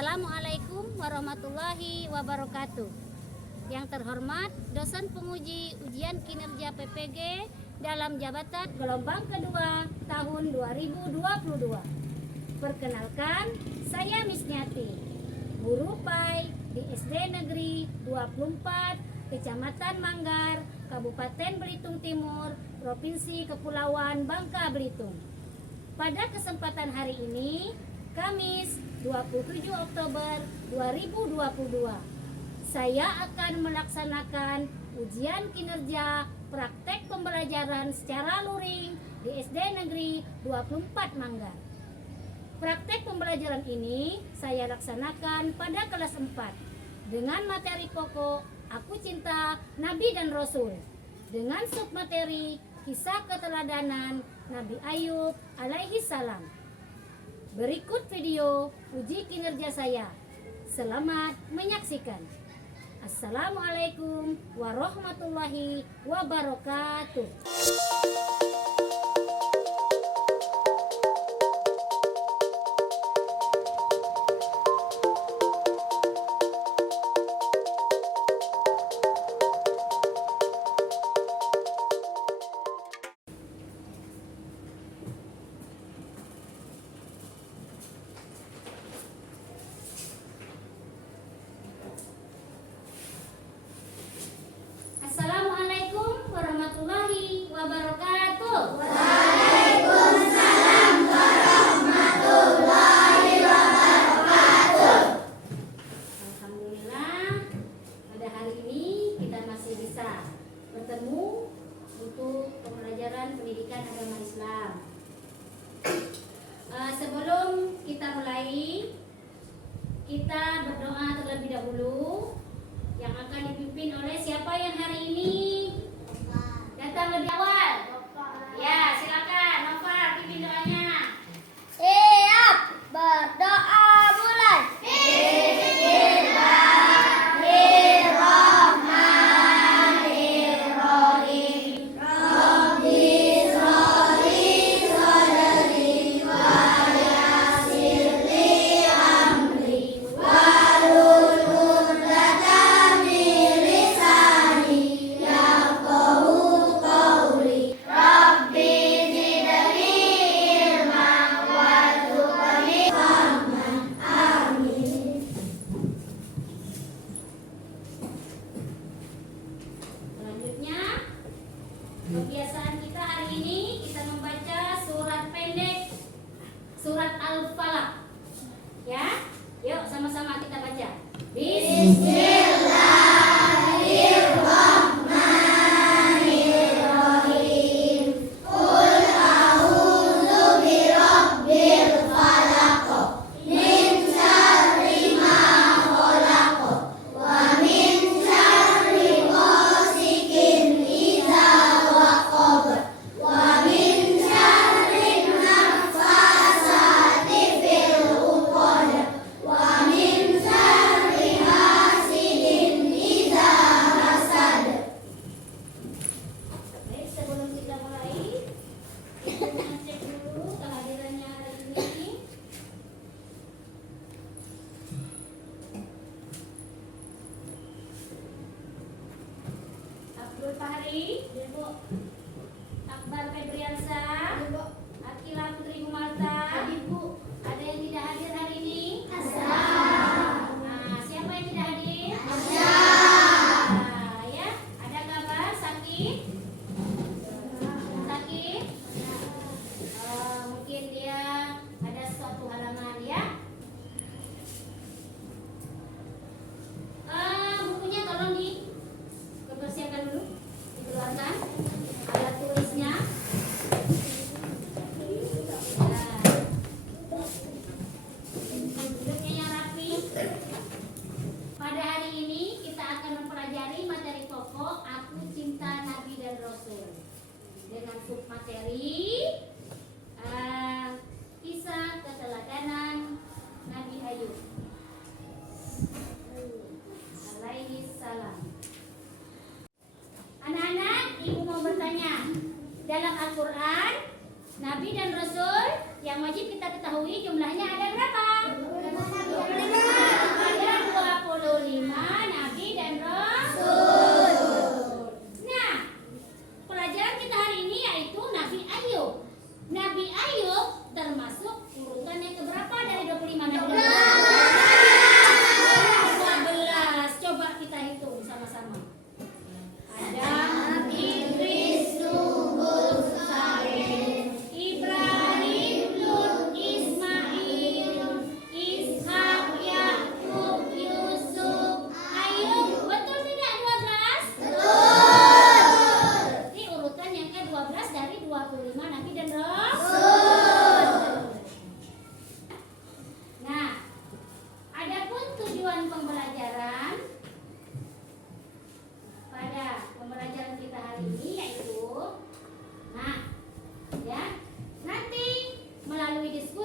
Assalamualaikum warahmatullahi wabarakatuh. Yang terhormat dosen penguji ujian kinerja PPG dalam jabatan gelombang kedua tahun 2022. Perkenalkan, saya Miss Nyati, guru PAI di SD Negeri 24, Kecamatan Manggar, Kabupaten Belitung Timur, Provinsi Kepulauan Bangka Belitung. Pada kesempatan hari ini, Kamis 27 Oktober 2022, saya akan melaksanakan ujian kinerja praktek pembelajaran secara luring di SD Negeri 24 Manggar. Praktek pembelajaran ini saya laksanakan pada kelas 4 dengan materi pokok Aku Cinta Nabi dan Rasul dengan submateri Kisah Keteladanan Nabi Ayub alaihi salam. Berikut video uji kinerja saya. Selamat menyaksikan. Assalamualaikum warahmatullahi wabarakatuh. Assalamualaikum warahmatullahi wabarakatuh. Waalaikumsalam warahmatullahi wabarakatuh. Alhamdulillah, pada hari ini kita masih bisa bertemu untuk pembelajaran pendidikan agama Islam. Sebelum kita mulai, kita berdoa terlebih dahulu yang akan dipimpin oleh siapa yang hari ini datang lebih awal? Ya, silakan Nova pimpin doanya. Siap, berdoa mulai. Bismillahirrahmanirrahim. Rabbi shrahli sadri wa yassir li amri wahlul 'uqdatam min lisani yafqahu qawli. Rabbi zidni ilman warzuqni fahman. Amin. Selanjutnya, kebiasaan kita hari ini kita membaca surat pendek, surat Al-Falaq. Ya, yuk sama-sama kita baca. Bismillahirrahmanirrahim. Qul a'udzu birabbil falaq min syarri ma khalaq wa min syarri ghasikin idza waqab wa min syarri naffasati fil 'uqad wa min syarri hasidin idza hasad. Baik, sebelum kita mulai, kita cek dulu kehadirannya hari ini. Abdul Fahri, Ibu. Akbar Febriansyah, Ibu. Akila Putri Gumalta, Ibu. Ada yang tidak hadir hari ini? Nah, siapa yang tidak hadir? Ya, ada kabar sakit? Sakit? Mungkin dia ada suatu halangan ya. Bukunya tolong dipersiapkan dulu, dikeluarkan alat tulisnya. Duduknya yang rapi. Pada hari ini kita akan mempelajari materi pokok Aku Cinta Nabi dan Rasul dengan submateri Kisah Keteladanan Nabi Ayub alaihi salam. Anak-anak, ibu mau bertanya, dalam Al-Quran Nabi dan Rasul yang wajib kita ketahui jumlahnya ada berapa? 25.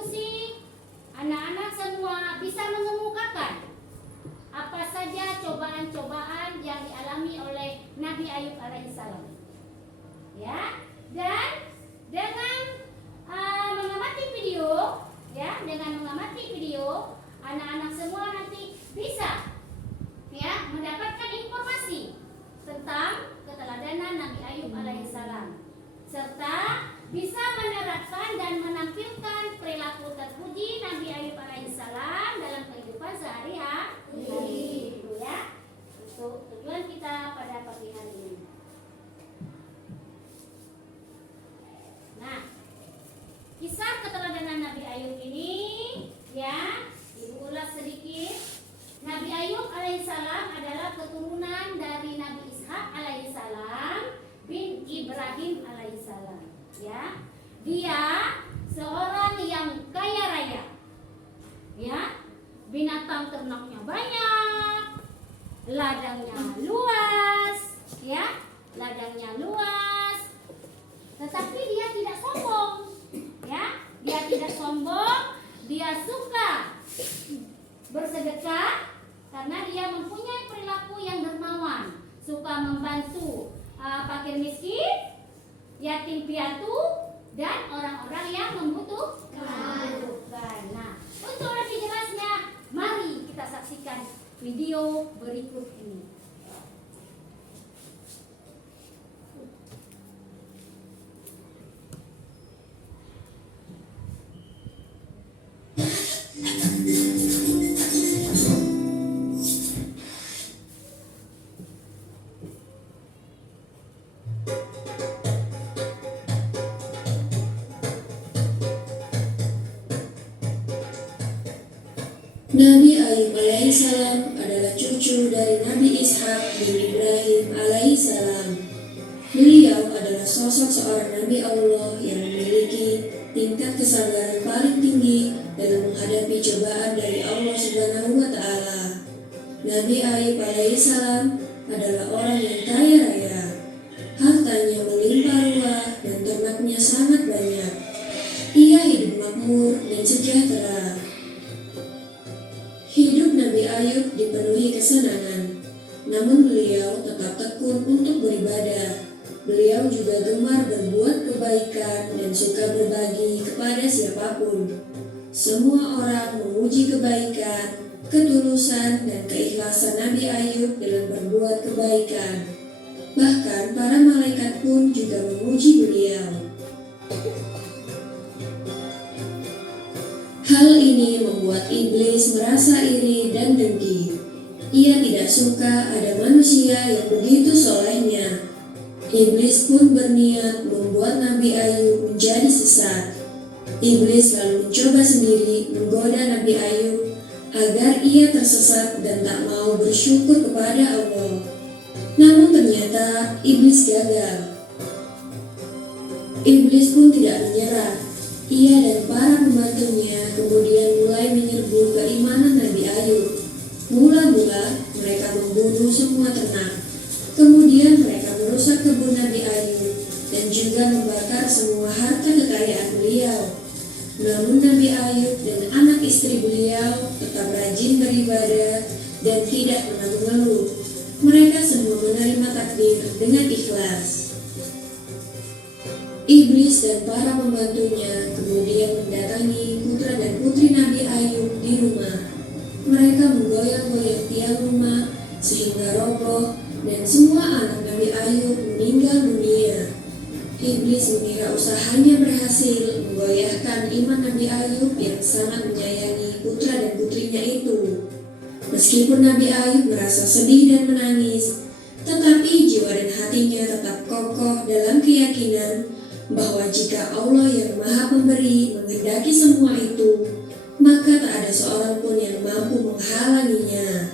diskusi. Anak-anak semua bisa mengemukakan apa saja cobaan-cobaan yang dialami oleh Nabi Ayub alaihissalam. Ya, dan dengan mengamati video, ya, dengan mengamati video, anak-anak semua nanti bisa, ya, mendapatkan informasi tentang keteladanan Nabi Ayub alaihissalam, serta bisa menerapkan dan menampilkan perilaku terpuji Nabi Ayub alaihissalam dalam kehidupan sehari-hari. Itu ya, untuk tujuan kita pada pagi hari ini. Nah, kisah keteladanan Nabi Ayub ini, ya, ibu ulas sedikit. Nabi Ayub alaihissalam adalah keturunan dari Nabi Ishak alaihissalam bin Ibrahim alaihissalam. Ya, dia seorang yang kaya raya. Ya, binatang ternaknya banyak, ladangnya luas, ya, ladangnya luas. Tetapi dia tidak sombong, ya, dia tidak sombong, dia suka bersedekah karena dia mempunyai perilaku yang dermawan, suka membantu fakir miskin, yatim piatu, dan orang-orang yang membutuhkan. Nah, untuk lebih jelasnya, mari kita saksikan video berikut ini. Nabi Ayub alaihissalam adalah cucu dari Nabi Ishak bin Ibrahim alaihissalam. Beliau adalah sosok seorang Nabi Allah yang memiliki tingkat kesabaran paling tinggi dalam menghadapi cobaan dari Allah Subhanahu wa Ta'ala. Nabi Ayub alaihissalam adalah orang yang kaya raya, hartanya melimpah ruah dan ternaknya sangat banyak. Ia hidup makmur dan sejahtera. Hidup Nabi Ayub dipenuhi kesenangan, namun beliau tetap tekun untuk beribadah. Beliau juga gemar berbuat kebaikan dan suka berbagi kepada siapapun. Semua orang memuji kebaikan, ketulusan, dan keikhlasan Nabi Ayub dalam berbuat kebaikan. Bahkan para malaikat pun juga memuji beliau. Hal ini membuat iblis merasa iri dan dengki. Ia tidak suka ada manusia yang begitu solehnya. Iblis pun berniat membuat Nabi Ayub menjadi sesat. Iblis lalu mencoba sendiri menggoda Nabi Ayub agar ia tersesat dan tak mau bersyukur kepada Allah. Namun ternyata iblis gagal. Iblis pun tidak menyerah. Ia dan para pembantunya kemudian mulai menyerbu keimanan Nabi Ayub. Mula-mula mereka membunuh semua ternak. Kemudian mereka merusak kebun Nabi Ayub dan juga membakar semua harta kekayaan beliau. Namun Nabi Ayub dan anak istri beliau tetap rajin beribadah dan tidak pernah mengeluh. Mereka semua menerima takdir dengan ikhlas. Iblis dan para pembantunya kemudian mendatangi putra dan putri Nabi Ayub di rumah. Mereka menggoyang-goyang tiang rumah sehingga roboh dan semua anak Nabi Ayub meninggal dunia. Iblis mengira usahanya berhasil menggoyahkan iman Nabi Ayub yang sangat menyayangi putra dan putrinya itu. Meskipun Nabi Ayub merasa sedih dan menangis, tetapi jiwa dan hatinya tetap kokoh dalam keyakinan bahwa jika Allah yang Maha Pemberi menghendaki semua itu, maka tak ada seorang pun yang mampu menghalanginya.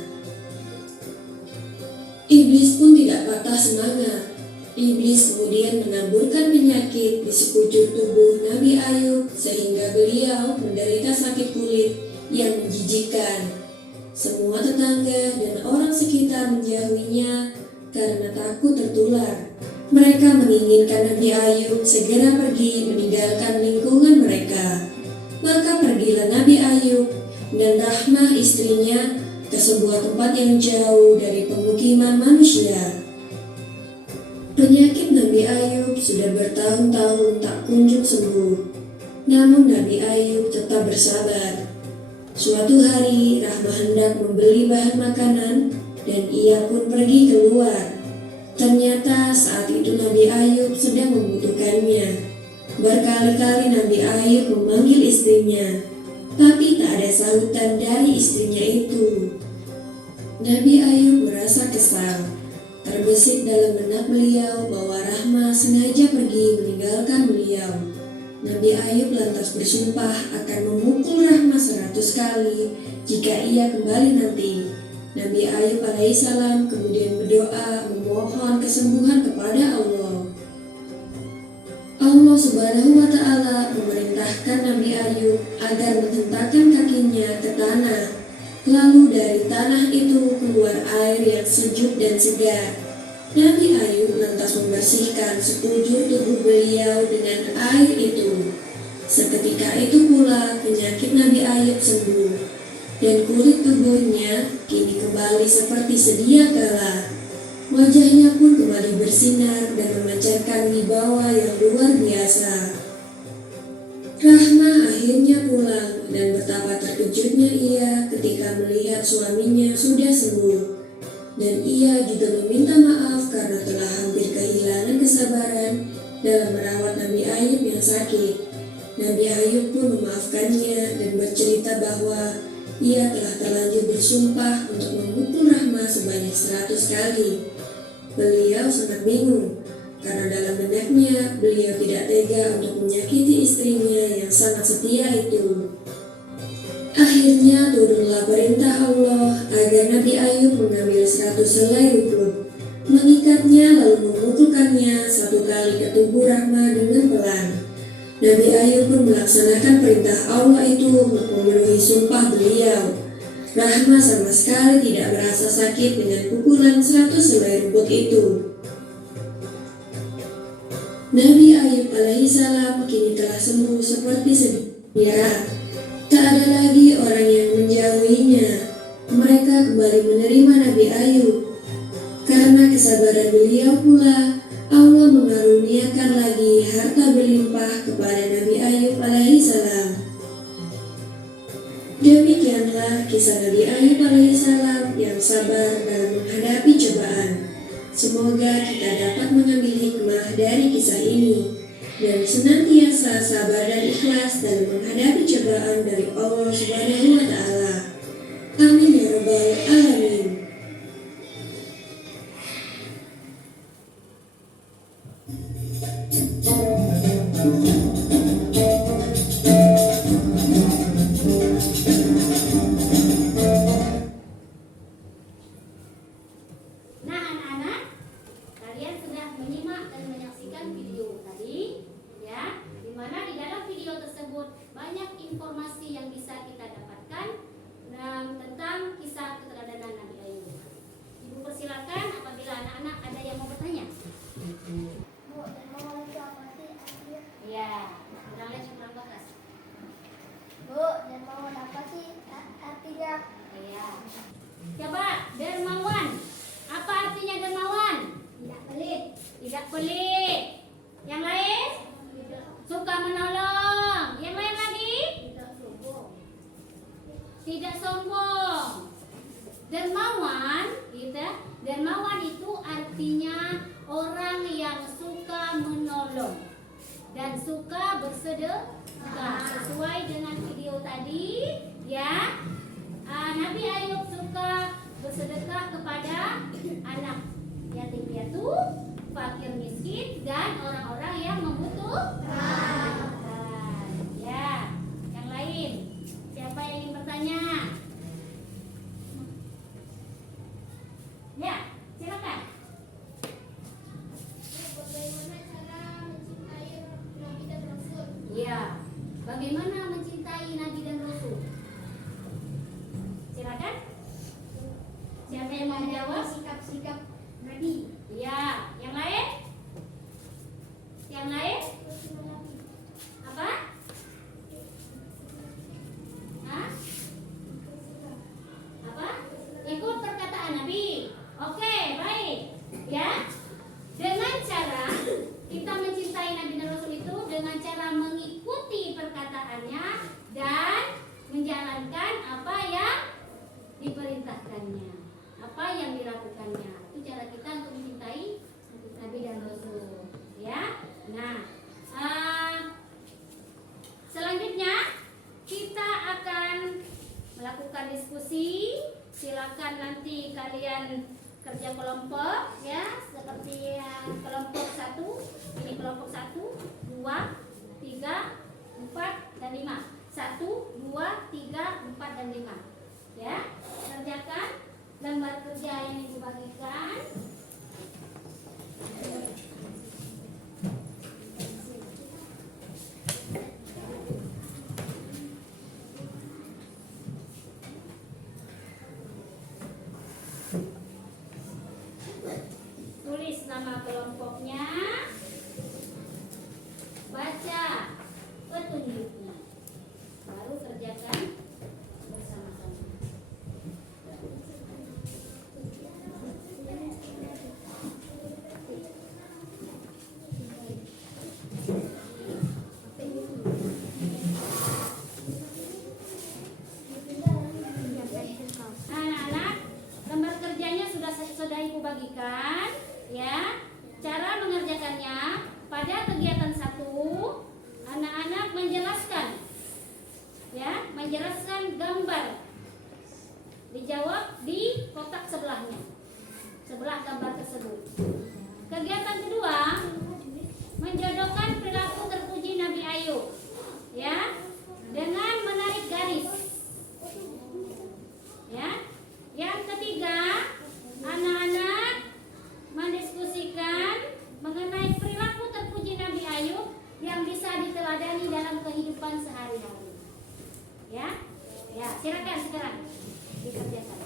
Iblis pun tidak patah semangat. Iblis kemudian menaburkan penyakit di sekujur tubuh Nabi Ayub sehingga beliau menderita sakit kulit yang menjijikkan. Semua tetangga dan orang sekitar menjauhinya karena takut tertular. Mereka menginginkan Nabi Ayub segera pergi meninggalkan lingkungan mereka. Maka pergilah Nabi Ayub dan Rahmah istrinya ke sebuah tempat yang jauh dari pemukiman manusia. Penyakit Nabi Ayub sudah bertahun-tahun tak kunjung sembuh. Namun Nabi Ayub tetap bersabar. Suatu hari Rahmah hendak membeli bahan makanan dan ia pun pergi keluar. Ternyata saat itu Nabi Ayub sedang membutuhkannya. Berkali-kali Nabi Ayub memanggil istrinya, tapi tak ada sahutan dari istrinya itu. Nabi Ayub merasa kesal. Terbesit dalam benak beliau bahwa Rahmah sengaja pergi meninggalkan beliau. Nabi Ayub lantas bersumpah akan memukul Rahmah 100 kali jika ia kembali nanti. Nabi Ayub alaihissalam kemudian berdoa memohon kesembuhan kepada Allah. Allah Subhanahu wa Ta'ala memerintahkan Nabi Ayub agar menghentakkan kakinya ke tanah. Lalu dari tanah itu keluar air yang sejuk dan segar. Nabi Ayub lantas membersihkan sekujur tubuh beliau dengan air itu. Seketika itu pula penyakit Nabi Ayub sembuh, dan kulit tubuhnya kini kembali seperti sedia kala. Wajahnya pun kembali bersinar dan memancarkan wibawa yang luar biasa. Rahmah akhirnya pulang dan betapa terkejutnya ia ketika melihat suaminya sudah sembuh. Dan ia juga meminta maaf karena telah hampir kehilangan kesabaran dalam merawat Nabi Ayub yang sakit. Nabi Ayub pun memaafkannya dan bercerita bahwa ia telah terlanjur bersumpah untuk memukul Rahmah sebanyak 100 kali. Beliau sangat bingung karena dalam benaknya beliau tidak tega untuk menyakiti istrinya yang sangat setia itu. Akhirnya turunlah perintah Allah agar Nabi Ayub mengambil 100 helai rumput, mengikatnya lalu memukulkannya 1 kali ke tubuh Rahmah dengan pelan. Nabi Ayub pun melaksanakan perintah Allah itu untuk memenuhi sumpah beliau. Rahmah sama sekali tidak merasa sakit dengan pukulan 100 helai rumput itu. Nabi Ayub alaihissalam kini telah sembuh seperti sedia. Tak ada lagi orang yang menjauhinya. Mereka kembali menerima Nabi Ayub. Karena kesabaran beliau pula, Allah mengaruniakan lagi harta berlimpah kepada Nabi Ayub alaihissalam. Demikianlah kisah Nabi Ayub alaihissalam yang sabar dalam menghadapi cobaan. Semoga kita dapat mengambil hikmah dari kisah ini dan senantiasa sabar dan ikhlas dalam menghadapi cobaan dari Allah Subhanahu wa Ta'ala. Amin ya rabbal alamin. Nah anak-anak, kalian sudah menyimak dan menyaksikan video tadi, ya, dimana di dalam video tersebut banyak informasi yang bisa kita dapatkan tentang kisah keteladanan Nabi Ayub. Ibu persilakan apabila anak-anak ada yang mau bertanya. Bu, dermawan itu apa sih artinya? Ya, kurang lihat yang kurang bakas. Bu, dermawan apa sih artinya? Ya, coba dermawan. Apa artinya dermawan? Tidak pelit. Tidak pelit. Yang lain? Suka menolong. Yang lain lagi? Tidak sombong. Tidak sombong. Dermawan, gitu. Dermawan itu artinya orang yang suka menolong dan suka bersedekah. Sesuai dengan video tadi, ya. Nabi Ayub suka bersedekah kepada anak yatim piatu, fakir miskin, dan orang-orang yang membutuhkan. Ya, yang lain. Siapa yang ingin bertanya? Ya, silakan. Bagaimana cara mencintai Nabi dan Rasul? Ya, bagaimana mencintai Nabi dan Rasul? Silakan. Siapa yang mau menjawab? Sikap-sikap Nabi. Ya, yang lain? Yang lain? menjalankan apa yang diperintahkannya, apa yang dilakukannya. Itu cara kita untuk mencintai Nabi dan Rasul, ya. Nah, selanjutnya kita akan melakukan diskusi. Silakan nanti kalian kerja kelompok, ya, seperti kelompok 1. Ini kelompok 1, 2, 3, 4, dan 5. 1, 2, 3, 4, dan 5. Ya, kerjakan lembar kerja yang ibu bagikan. Tulis nama kelompoknya, baca petunjuknya, baru kerjakan bersama-sama. Anak-anak, lembar kerjanya sudah ibu bagikan, ya. Cara mengerjakannya, pada kegiatan 1, anak-anak menjelaskan, ya, menjelaskan gambar. Dijawab di kotak sebelahnya, sebelah gambar tersebut. Kegiatan kedua, menjodohkan perilaku terpuji Nabi Ayub, ya, dengan menarik garis. Ya. Yang ketiga, anak-anak mendiskusikan mengenai perilaku terpuji Nabi Ayub yang bisa diteladani dalam kehidupan sehari-hari. Ya. Ya, silakan sekarang dikerjakan.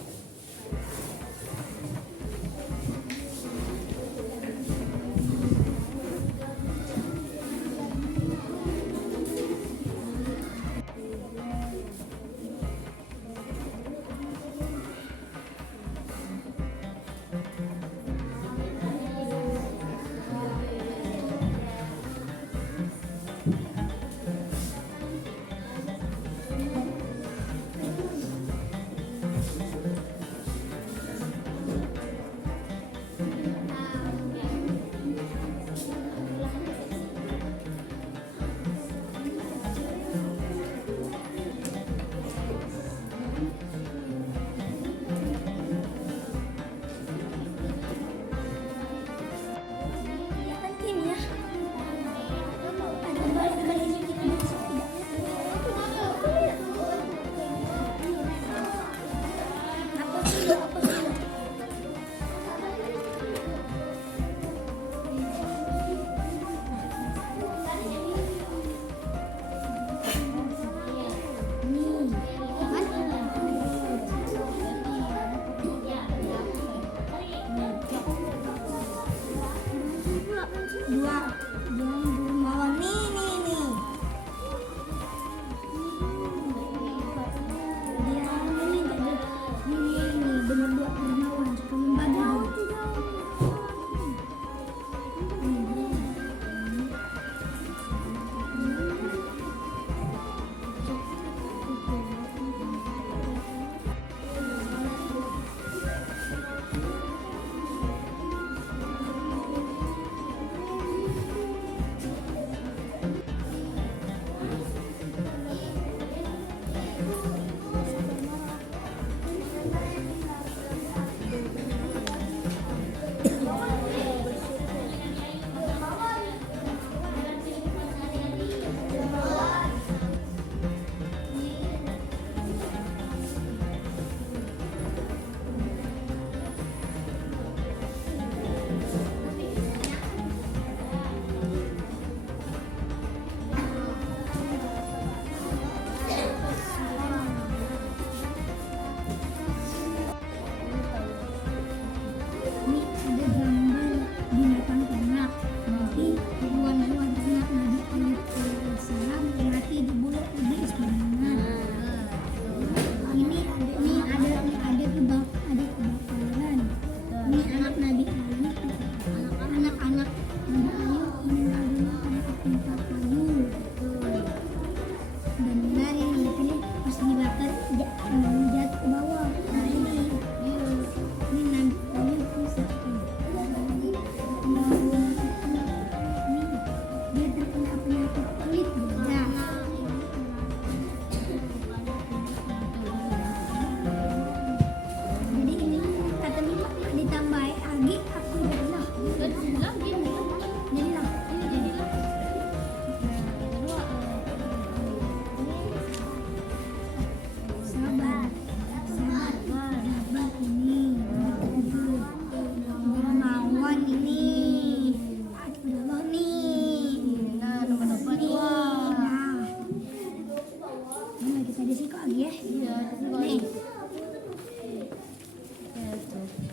kok ya? Iya, Nih,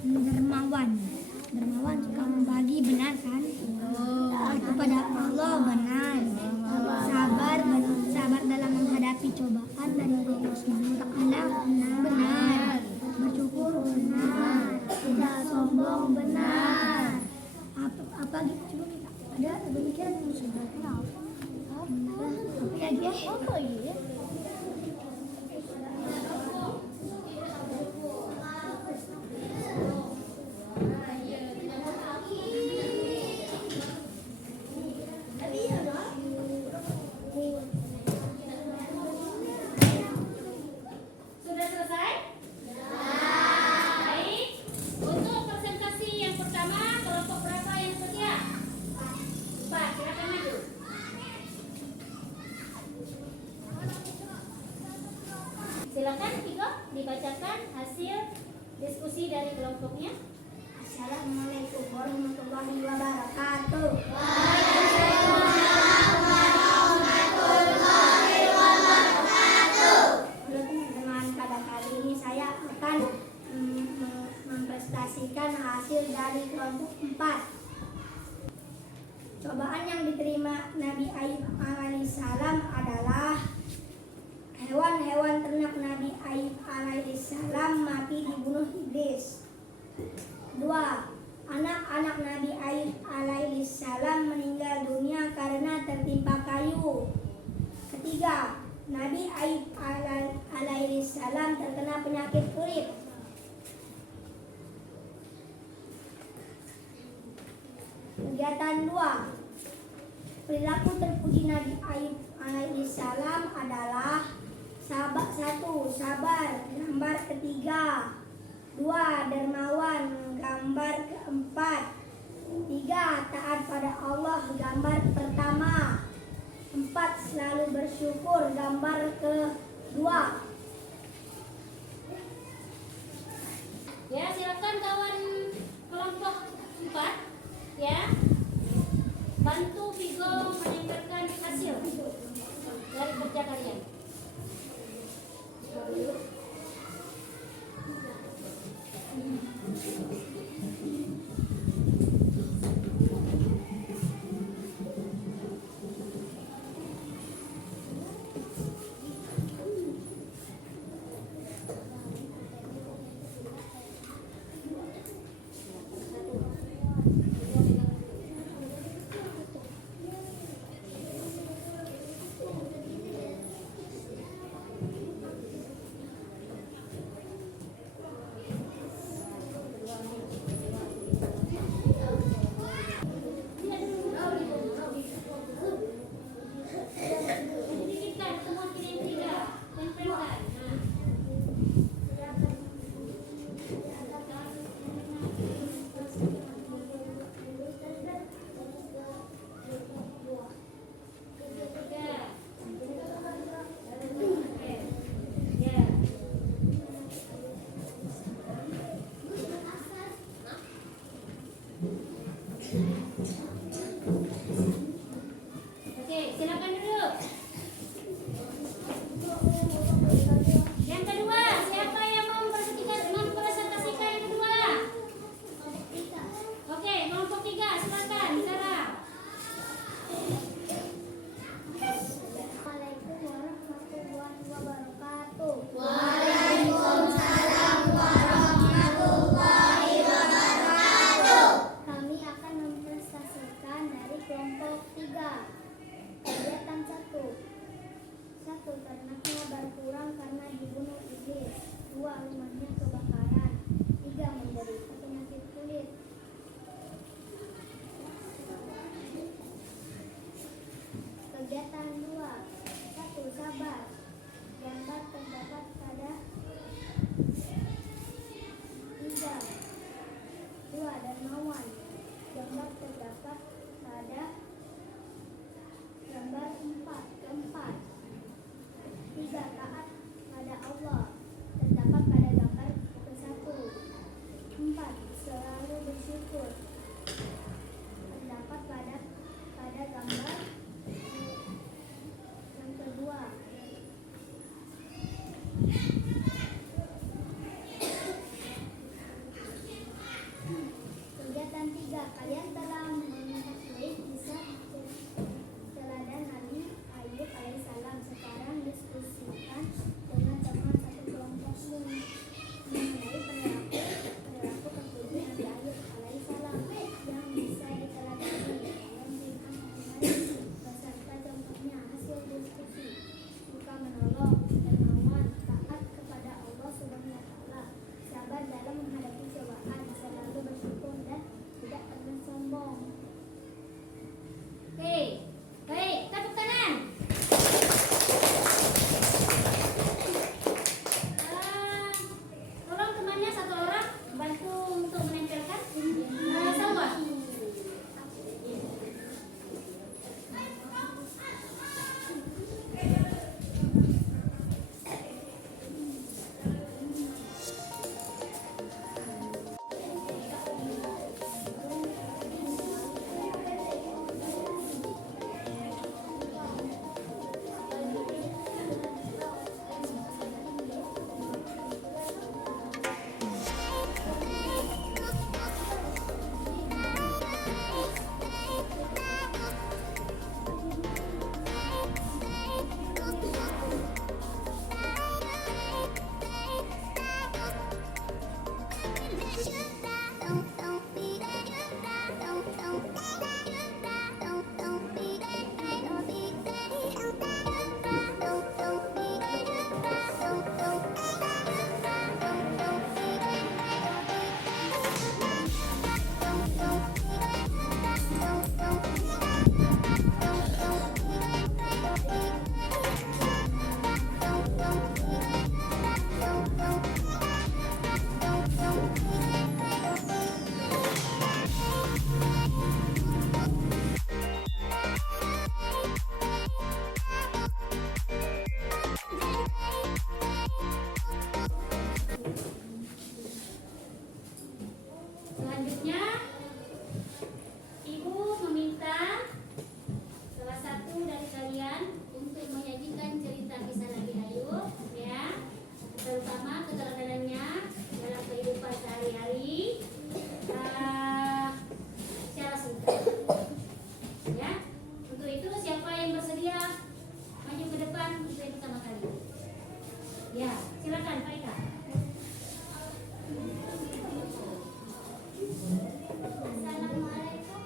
dermawan. Dermawan suka membagi, benar kan? Kepada Allah benar. Sabar dalam menghadapi cobaan dari Allah Subhanahu wa Ta'ala benar. Bersyukur benar. Tidak sombong benar. Apa gitu coba kita? Ada demikian sebenarnya apa? Apa lagi ya? Apa ya? Sudah selesai? Baik. Untuk presentasi yang pertama, kelompok berapa yang setia? 4. Silakan maju. Silakan Tiko dibacakan hasil diskusi dari kelompoknya. Assalamualaikum warahmatullahi wabarakatuh. Halo teman-teman, pada kali ini saya akan mempresentasikan hasil dari kelompok 4. Cobaan yang diterima Nabi Ayub alaihissalam adalah hewan-hewan ternak Nabi Ayub alaihissalam mati dibunuh iblis. 2. Anak-anak Nabi Ayub alaihissalam meninggal dunia karena tertimpa kayu. 3. Nabi Ayub alaihissalam terkena penyakit kulit. Kegiatan 2. Perilaku terpuji Nabi Ayub alaihissalam adalah 1. Sabar, gambar ketiga. 2. Dermawan, gambar keempat. 3. Taat pada Allah, gambar pertama. 4. Selalu bersyukur, gambar kedua. Ya, silakan kawan kelompok 4 ya. Bantu Vigo menyampaikan hasil dari kerja kalian. utama keteladanan dalam kehidupan sehari-hari secara singkat. Ya, untuk itu siapa yang bersedia maju ke depan untuk yang pertama kali? Ya, silakan Pak Ika. Assalamualaikum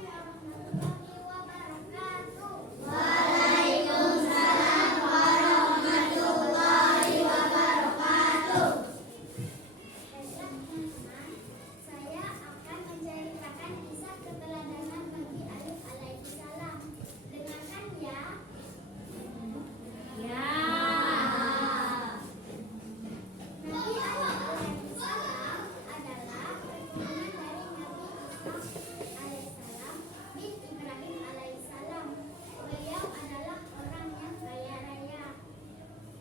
warahmatullahi wabarakatuh. Saya akan menceritakan kisah keteladanan Nabi Ayub alaihissalam. Dengarkan ya. Ya. Nabi Ayub alaihissalam adalah keturunan dari Nabi Ishak alaihissalam bin Ibrahim alaihissalam. Beliau adalah orang yang kaya raya.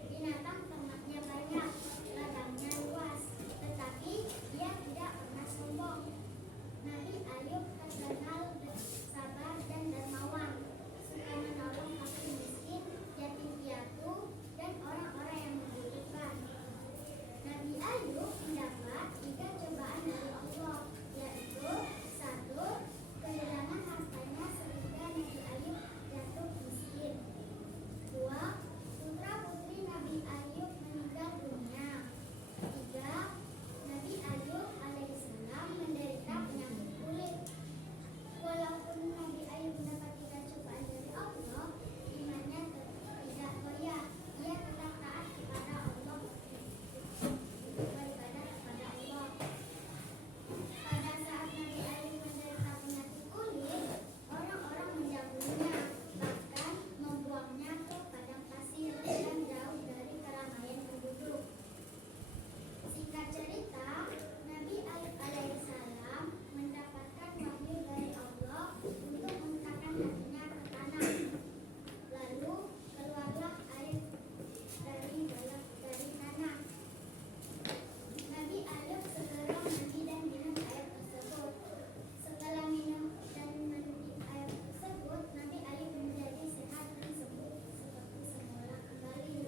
Binatang ternaknya banyak, ladangnya luas, tetapi dia tidak pernah sombong. Nabi Ayub terkenal sabar dan dermawan, suka menolong fakir miskin, yatim piatu, dan orang-orang yang membutuhkan. Nabi Ayub mendapat 3 cobaan dari Allah, yaitu 1. Kehilangan hartanya sehingga Nabi Ayub jatuh miskin. 2. Putra putri Nabi Ayub meninggal dunia. 3. Nabi Ayub alaihissalam menderita penyakit kulit. Walaupun Nabi Ayub mendapat 3 cobaan dari Allah, imannya tidak goyah. Ia tetap taat kepada Allah, beribadah kepada Allah. Pada saat Nabi Ayub menderita penyakit kulit, orang-orang menjauhinya, bahkan membuangnya ke padang pasir yang jauh dari keramaian penduduk. Singkat cerita, Nabi Ayub alaihissalam mendapatkan wahyu dari Allah untuk menghentakkan kakinya ke tanah. Lalu keluarlah air dari tanah. Nabi Ayub segera mandi dan minum air tersebut. Setelah minum dan mandi air tersebut, Nabi Ayub menjadi sehat dan sembuh seperti semula kembali.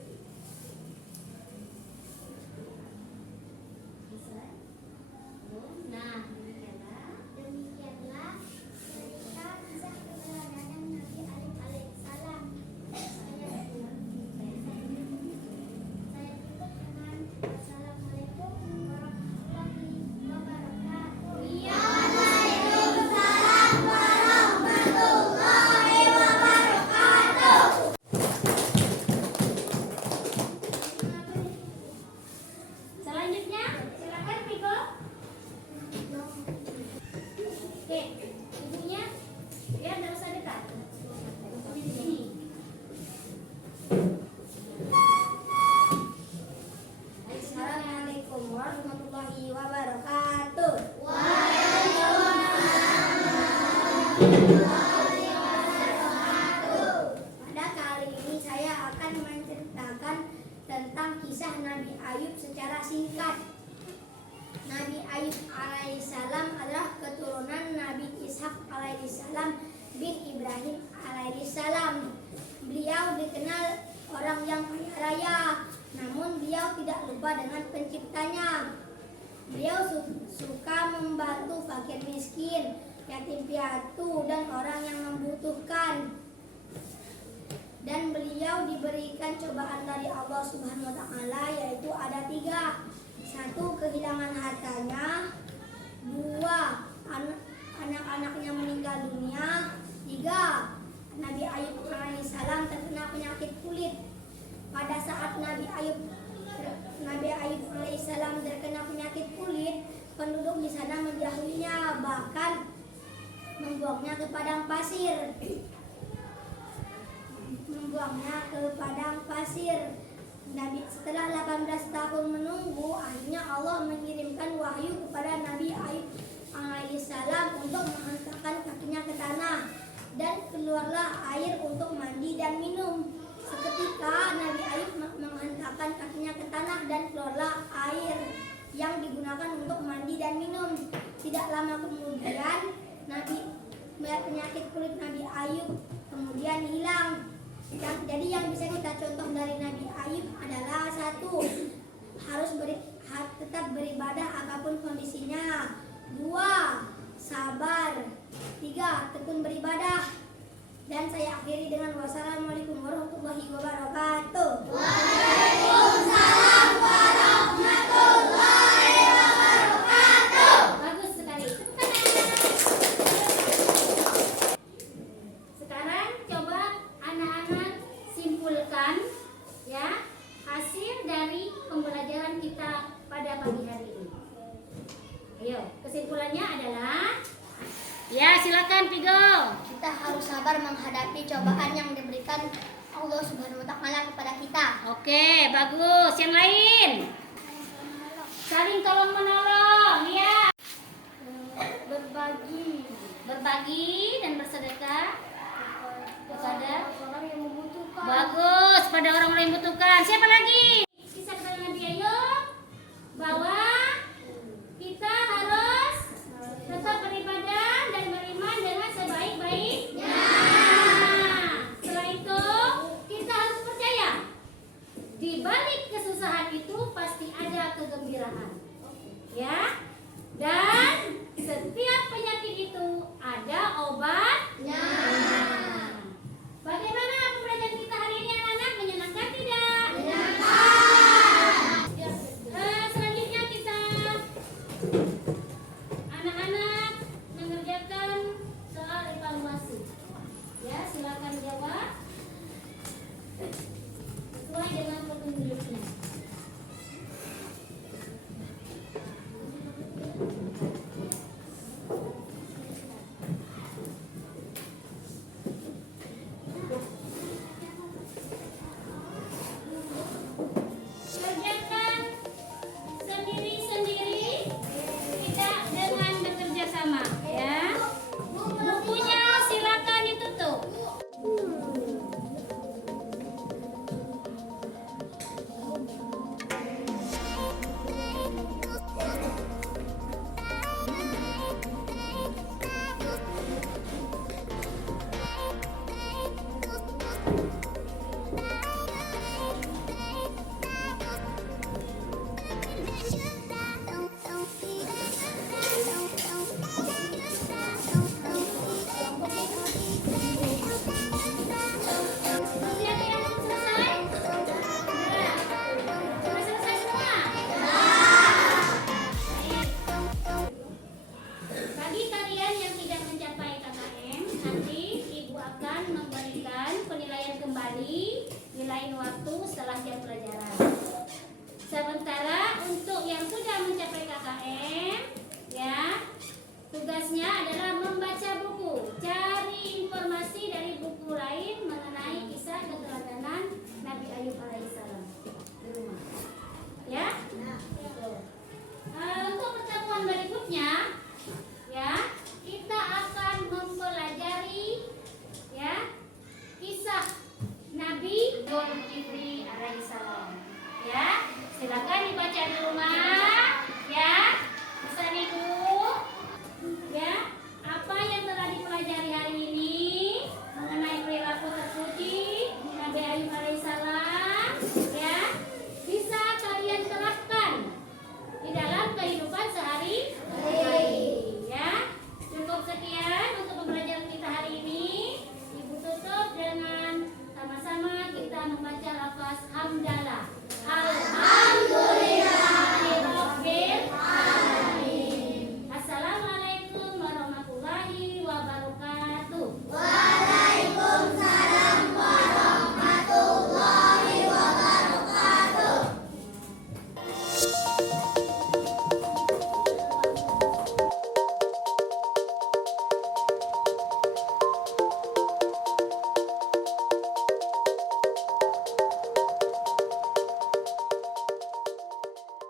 Bisa? Nah, Demikianlah cerita kisah keteladanan Nabi Ayub alaihissalam. Saya tutup dengan Assalamualaikum warahmatullahi wabarakatuh. Waalaikumsalam warahmatullahi wabarakatuh. selanjutnya silakan Piko. Oke, ibunya ya nggak usah dekat. Di sini. Assalamualaikum warahmatullahi wabarakatuh. Pada kali ini saya akan menceritakan tentang kisah Nabi Ayub secara singkat. Nabi Ayub alaihissalam adalah keturunan Nabi Ishak alaihissalam bin Ibrahim alaihissalam. Beliau dikenal orang yang kaya raya, namun beliau tidak lupa dengan penciptanya. Beliau suka membantu fakir miskin, yatim piatu, dan orang yang membutuhkan. Dan beliau diberikan cobaan dari Allah Subhanahu wa Ta'ala, yaitu ada 3. 1. Kehilangan hartanya. 2. Anak-anaknya meninggal dunia. 3. Nabi Ayub alaihissalam terkena penyakit kulit. Pada saat Nabi Ayub alaihissalam terkena penyakit kulit, penduduk di sana menjauhinya, bahkan membuangnya ke padang pasir. Setelah 18 tahun menunggu, akhirnya Allah mengirimkan wahyu kepada Nabi Ayub alaihissalam untuk menghentakkan kakinya ke tanah, dan keluarlah air untuk mandi dan minum. Seketika Nabi Ayub menghentakkan kakinya ke tanah dan keluarlah air yang digunakan untuk mandi dan minum. Tidak lama kemudian penyakit kulit Nabi Ayub kemudian hilang. Jadi yang bisa kita contoh dari Nabi Ayub adalah 1. Harus apapun kondisinya. 2. Sabar. 3. Tekun beribadah. Dan saya akhiri dengan wassalamualaikum warahmatullahi wabarakatuh. Waalaikumsalam warahmatullahi wabarakatuh. Bagus sekali. Tepuk tangan. Sekarang coba anak-anak simpulkan ya hasil dari pembelajaran kita pada pagi hari ini. Ayo, kesimpulannya adalah ya, silakan Pigo. Kita harus sabar menghadapi cobaan yang diberikan Allah Subhanahu wa taala kepada kita. Oke, bagus. Yang lain? Saling tolong menolong, ya. Berbagi dan bersedekah kepada orang yang membutuhkan. bagus pada orang-orang yang membutuhkan. Siapa lagi? Kisah kepada Nabi Ayub bahwa kita harus tetap beribadah dan beriman dengan sebaik-baiknya. Setelah itu kita harus percaya di balik kesusahan itu pasti ada kegembiraan. Ya. Dan setiap penyakit itu ada obatnya. Bagaimana pembelajaran kita hari ini anak-anak? Menyenangkan tidak? Menyenangkan. Selanjutnya kita anak-anak mengerjakan soal evaluasi. Ya, silakan jawab sesuai dengan petunjuknya. Kerjakan sendiri-sendiri, tidak dengan bekerja sama, ya. Bukunya silakan ditutup. Masih ada yang belum selesai? Sudah. Sudah selesai semua? Baik. Bagi kalian yang tidak mencapai KKM, nanti Ibu akan memberikan penilaian kembali nilai waktu setelah jam pelajaran. Sementara untuk yang sudah mencapai KKM,